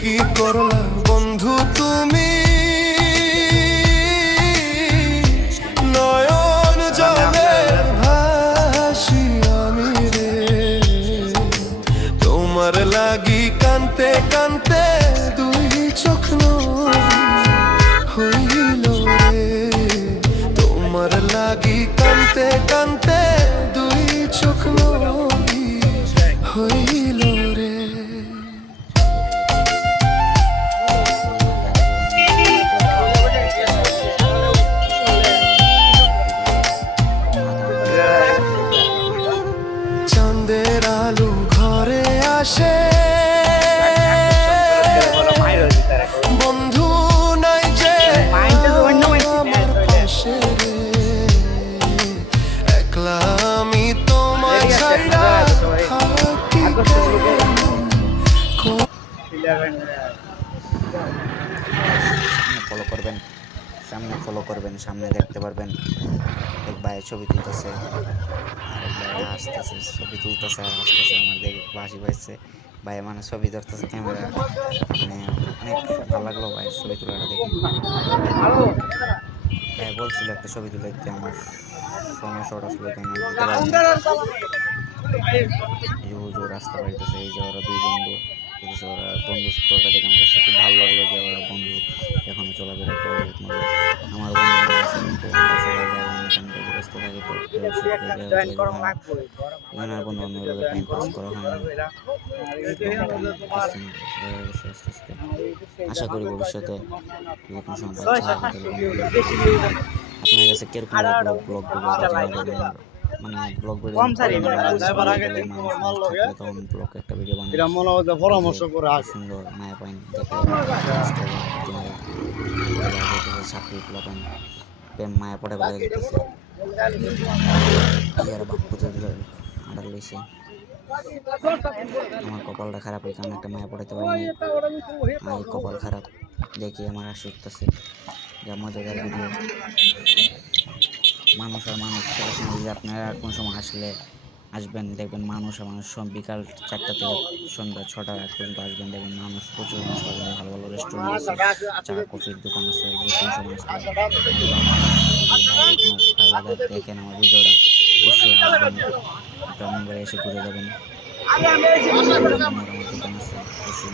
কি করলা বন্ধু তুমি, নয়ন জলে ভাসি আমি রে, তোমার লাগি কানতে কানতে দুই চোখ হইল রে, তোমার লাগি কানতে কানতে দুই চোখ হইল রে। চাঁদের আলো ঘরে আসে, বন্ধু নাই যে আমার পাশে রে, একলা আমি তোমায় ছাইড়া থাকি ফলো করবেন, সামনে ফলো করবেন, সামনে দেখতে পারবেন এক ভাই ছবি তুলতেছে, আরেক ভাই হাসতেছে, ছবি তুলতেছে আর হাসতেছে, আমার দেখে হাসি পাইছে। ভাই মানে ছবি ধরতেছে ক্যামেরা, মানে অনেক ভালো লাগলো ভাই ছবি তোলাটা দেখে। ভাই বলছিল একটা ছবি তুলে দিতে, আমার সমস্যাটা ছিল এই যে রাস্তা বাড়িতেছে, এই যে ওরা দুই বন্ধু, ওরা বন্ধুত্বটা দেখে আমার কাছে খুব ভালো লাগলো যে ওরা বন্ধু এখনো চলাফেরা করে। আমার বন্ধু আছে কিন্তু আমরা সবাই যাই অনেক ব্যস্ত থাকি, এখানে আর বন্ধু বান্ধব টাইম পাস করা হয় না। আশা করি ভবিষ্যতে এরকম সময় আপনার কাছে কিরকম ব্লগ মানে ব্লগ ভিডিও তখন ব্লগ একটা ভিডিও বানাই পরামর্শ করে সুন্দর মায়া পাইন চাকরি পাইন প্রেম মায়া পড়ে বেড়ে যেতেছে আর বাপুতে আড়াল লইছে। আমার কপালটা খারাপ, এই কারণে একটা মায়া পড়াইতে পারিনি, এই কপাল খারাপ দেখি আমার হাসি উঠতেছে। যা মজাদার ভিডিও, মানুষ আর মানুষ আপনারা কোন সময় আসবেন দেখবেন মানুষ আর মানুষ বিকাল 4টা থেকে সন্ধ্যা 6টার আগ পর্যন্ত আসবেন, দেখবেন মানুষ প্রচুর মানুষ পাবেন, ভালো ভালো রেস্টুরেন্ট আছে, চা কফির দোকান আছে, যে কোন সময় দেখেন আমার ভিডিওটা অবশ্যই আসবেন, গ্রামের বাড়ি এসে ঘুরে যাবেন। আমার দোকান আছে অবশ্যই।